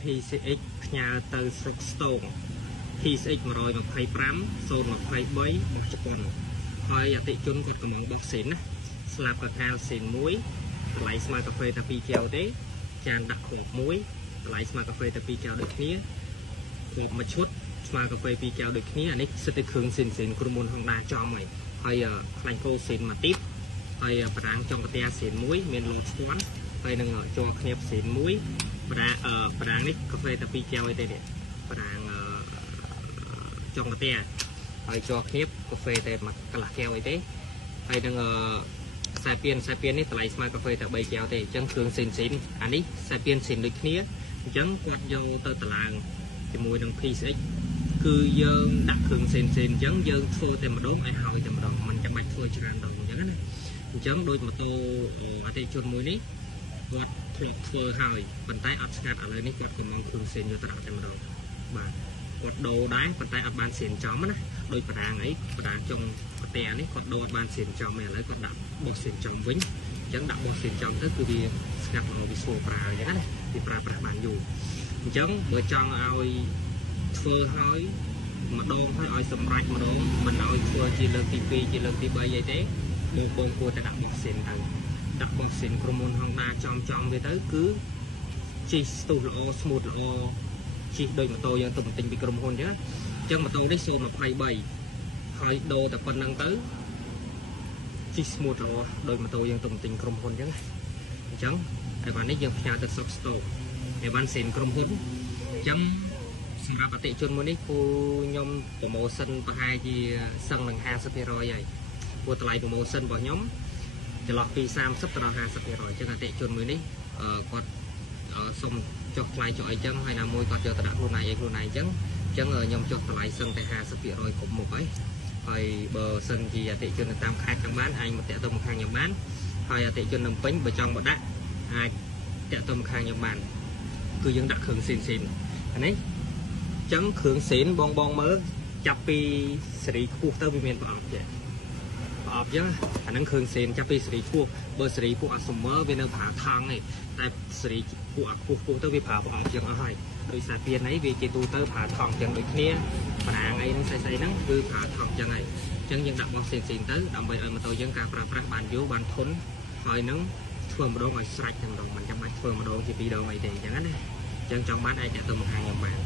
PCX ផ្ញើទៅស្រុកស្ទង PCX 125 023 របស់ជប៉ុនហើយអតិជនគាត់កំងបោះសេនណាស្លាប់កាកាលសេនមួយតម្លៃស្មើកាហ្វេតែ2កែវទេចានដាក់គ្រាប់មួយតម្លៃស្មើកាហ្វេតែ2កែវដូចគ្នាគ្រាប់មួយឈុតស្មើកាហ្វេ2កែវដូចគ្នាអានេះសិតតែគ្រឿងសេនក្រុមហ៊ុន Honda ចំហើយខ្លាញ់គោសេនមួយទីបហើយប្រាំងចុងកាតាសេនមួយមានលោតស្ទាន់ហើយនឹងជាប់គ្នាសេនមួយប្រាំងនេះកាហ្វេតែ2កែវទេប្រាំងចុងកាតាហើយជាប់គ្នាកាហ្វេតែមួយកន្លះកែវអីទេហើយនឹងខ្សែពៀននេះតម្លៃស្មើកាហ្វេតែ3កែវទេអញ្ចឹងគ្រឿងសេនអានេះខ្សែពៀនសេនដូចគ្នាអញ្ចឹងគាត់យកទៅតឡើងជាមួយនឹង PCX គឺយើងដាក់គ្រឿងសេនអញ្ចឹងយើងធ្វើតែម្ដងឲ្យហើយតែម្ដងមិនចាំបាច់ធ្វើច្រើនដងអញ្ចឹងណាអញ្ចឹងដូចម៉ូតូអតិជនមួយនេះគាត់ធ្លាប់ធ្វើហើយប៉ុន្តែអត់ស្ងាត់ឥឡូវនេះគាត់កំងគ្រឿងសេនយកទៅដាក់តែម្ដងបាទគាត់ដូរដែរប៉ុន្តែអត់បានសេនចំណាដោយប្រាំងចុងកាតានេះគាត់ដូរអត់បានសេនចំទេឥឡូវគាត់ដាក់បោះសេនចំវិញអញ្ចឹងដាក់បោះសេនចំទៅគឺវាស្ងាត់ល្អវាស្រួលប្រើអញ្ចឹងណាវាប្រើប្រាស់បានយូរអញ្ចឹងបើចង់ឲ្យធ្វើហើយម្ដងឲ្យសម្រេចម្ដងមិនឲ្យធ្វើជាលើកទី2ជាលើកទី3អីទេបងគួរតែដាក់បោះសេនទៅដាក់បោះសេនក្រុមហ៊ុន Honda ចំវាទៅគឺជិះស្ទុះល្អស្មូតល្អជិះដូចម៉ូតូយើងទៅទិញពីក្រុមហ៊ុនអញ្ចឹងម៉ូតូនេះ023ហើយដូរតែប៉ុណ្្នឹងទៅជិះស្មូតល្អដូចម៉ូតូយើងទៅទិញក្រុមហ៊ុនអញ្ចឹងអីវ៉ាន់នេះយើងផ្ញើទៅស្រុកស្ទោអីវ៉ាន់សេនក្រុមហ៊ុនអញ្ចឹងសម្រាប់អតិជនមួយនេះគូខ្ញុំប្រម៉ូសិនប្រហែលជាសឹងនឹង 50% ហើយគួរតម្លៃប្រម៉ូសិនរបស់ខ្ញុំចន្លោះពី30ទៅដល់ 50% អញ្ចឹងអតិជនមួយនេះគាត់សុំចុះថ្លៃចុះអីចឹងហើយណាមួយគាត់យកទៅដាក់ខ្លួនឯងអញ្ចឹងខ្ញុំចុះតម្លៃសឹងតែ 50% គ្រប់មុខហើយបើសិនជាអតិជននៅតាមខេត្តចឹងបានអាចមកតាក់ទងមកខាងខ្ញុំបានហើយអតិជននៅពេញបើចង់មកដាក់អាចតាក់ទងមកខាងខ្ញុំបានគឺយើងដាក់គ្រឿងសេនអានេះចឹងគ្រឿងសេនបងមើលចាប់ពីសេរីខ្ពស់ទៅវាមានប្រអប់ចឹងអានឹងគ្រឿងសេនចាប់ពីសេរីខ្ពស់បើសេរីពួកអសមឺវានៅប្រើថង់ឯងតែសេរីពួកអាខ្ពស់ទៅវាប្រើប្រអប់ចឹងអស់ហើយដោយសារពៀនអីវាជាទូទៅប្រើថង់ចឹងដូចគ្នាប្រាំងអីហ្នឹងស្អីហ្នឹងគឺប្រើថង់ចឹងហើយចឹងយើងដាក់បោះសេនទៅដើម្បីឲ្យម៉ូតូយើងការប្រើប្រាស់បានយូរបានធន់ហើយនឹងធ្វើម្ដងឲ្យស្រេចតែម្ដងមិនចាំបាច់ធ្វើម្ដងជា2ដងអីទេចឹងណាចឹងចង់បានអាចតាក់ទងមកខាងខ្ញុំបាន